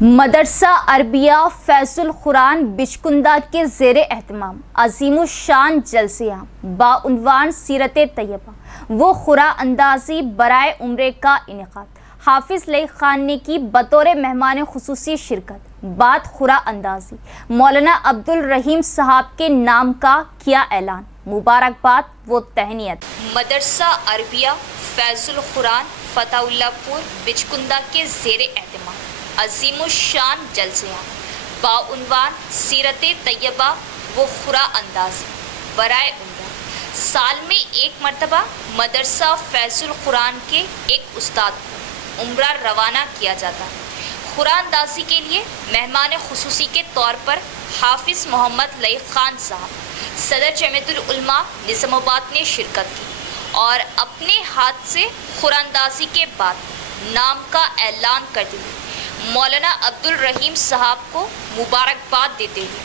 مدرسہ عربیہ فیض القرآن بچکندا کے زیر اہتمام عظیم الشان جلسیاں بعنوان سیرت طیبہ و خورا اندازی برائے عمرے کا انعقاد۔ حافظ لئی خان نے کی بطور مہمان خصوصی شرکت۔ بات خورا اندازی مولانا عبدالرحیم صاحب کے نام کا کیا اعلان، مبارکباد و تہنیت۔ مدرسہ عربیہ فیض القرآن فتح اللہ پور بچکندا کے زیر اہتمام عظیم الشان جلسیاں بعنوان سیرت طیبہ و خورا اندازی برائے عمرہ۔ سال میں ایک مرتبہ مدرسہ فیض القرآن کے ایک استاد کو عمرہ روانہ کیا جاتا ہے۔ خورا اندازی کے لیے مہمان خصوصی کے طور پر حافظ محمد لئی خان صاحب صدر جمعیت العلماء نظام آباد نے شرکت کی اور اپنے ہاتھ سے خورا اندازی کے بعد نام کا اعلان کرتے ہوئے مولانا عبدالرحیم صاحب کو مبارکباد دیتے ہوئے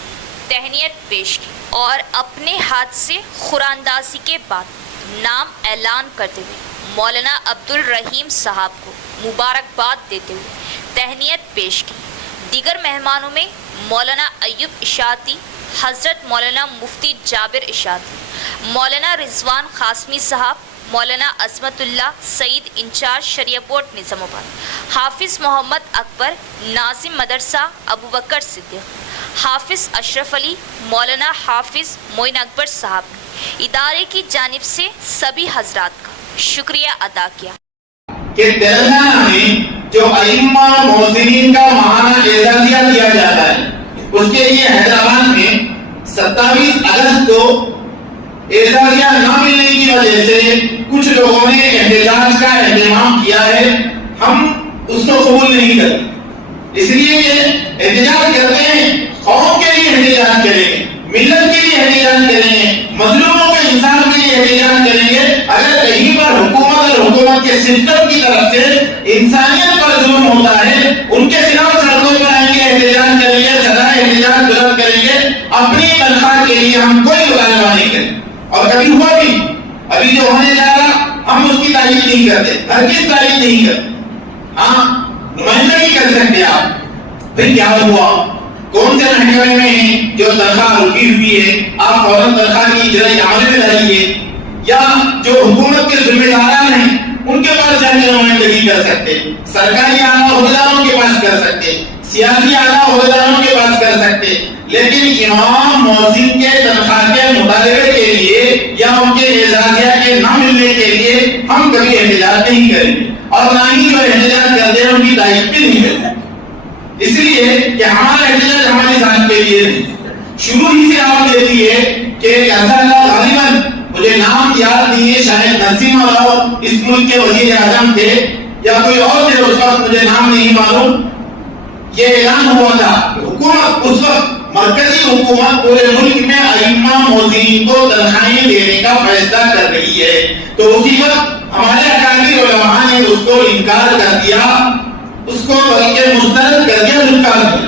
تہنیت پیش کی اور اپنے ہاتھ سے خورا اندازی کے بعد نام اعلان کرتے ہوئے مولانا عبدالرحیم صاحب کو مبارکباد دیتے ہوئے تہنیت پیش کی۔ دیگر مہمانوں میں مولانا ایوب اشاعتی، حضرت مولانا مفتی جابر اشاعتی، مولانا رضوان قاسمی صاحب، مولانا عظمت اللہ سعید انچارج شریعہ بورڈ نظام آباد، حافظ محمد اکبر ناظم مدرسہ ابو بکر صدیق، حافظ اشرف علی، مولانا حافظ معین اکبر صاحب نے ادارے کی جانب سے سبھی حضرات کا شکریہ ادا کیا کہ تلنگانہ میں جو ائمہ موذنین کا ماہانہ اعزازیہ دیا جاتا ہے، اس کے لیے حیدرآباد میں 27 اگست کو اعزازیہ نہ ملنے کی وجہ سے کچھ لوگوں نے احتجاج کا اہتمام کیا ہے۔ ہم اس کو قبول نہیں کرتے، اس لیے یہ احتجاج کرتے ہیں، قوم کے لیے احتجاج کریں گے، ملت کے لیے احتجاج کریں گے، مظلوموں کے انصاف کے لیے احتجاج کریں گے۔ اگر کہیں پر حکومت اور حکومت کے سسٹم کی طرف سے انسانیت پر ظلم ہوتا ہے، ان کے خلاف سڑکوں پر آئیں گے، احتجاج کریں گے، سزائے احتجاج بلند کریں گے۔ اپنی تنخواہ کے لیے ہم کوئی مطالبہ نہیں کریں، اور کبھی ہوا بھی، ابھی جو ہونے جا رہا ہم اس کی تعریف نہیں کرتے، ہرگز تعریف نہیں کرتے۔ ہاں نمائندگی کر سکتے آپ، بھئی کیا ہوا، کون سے محکمے میں ہیں جو تنخواہ رکی ہوئی ہے، آپ فوراً تنخواہ کی اجرائی عمل میں لائیے، یا جو حکومت کے ذمہ داران ہیں ان کے پاس جا کے نمائندگی کر سکتے، سرکاری اعلیٰ عہدیداروں کے پاس کر سکتے، سیاسی اعلیٰ عہدیداروں کے پاس کر سکتے، لیکن امام مؤذن کے تنخواہ کے مطالبے کے لیے یا ان کے اعزازیہ کے نہ ملنے کے لیے ہم کبھی احتجاج نہیں کریں گے، اور نہ ہی جو احتجاج کرتے ہیں ان کی تعریف بھی نہیں کرتے، اس لیے کہ ہمارا احتجاج ہماری ذات کے لیے نہیں۔ شروع ہی سے آپ دیکھیے کہ غالباً مجھے نام یاد نہیں ہے، شاید نرسمہ راؤ اس ملک کے وزیر اعظم تھے یا کوئی اور تھے، اس وقت مجھے نام نہیں معلوم، یہ اعلان ہوا تھا کہ حکومت اس وقت مرکزی حکومت پورے ملک میں ائمہ موذنین کو تنخواہیں دینے کا فیصلہ کر رہی ہے، تو اسی وقت ہمارے اکابر علماء نے اس کو انکار کر دیا، اس کو بلکہ مسترد کر کے انکار کیا۔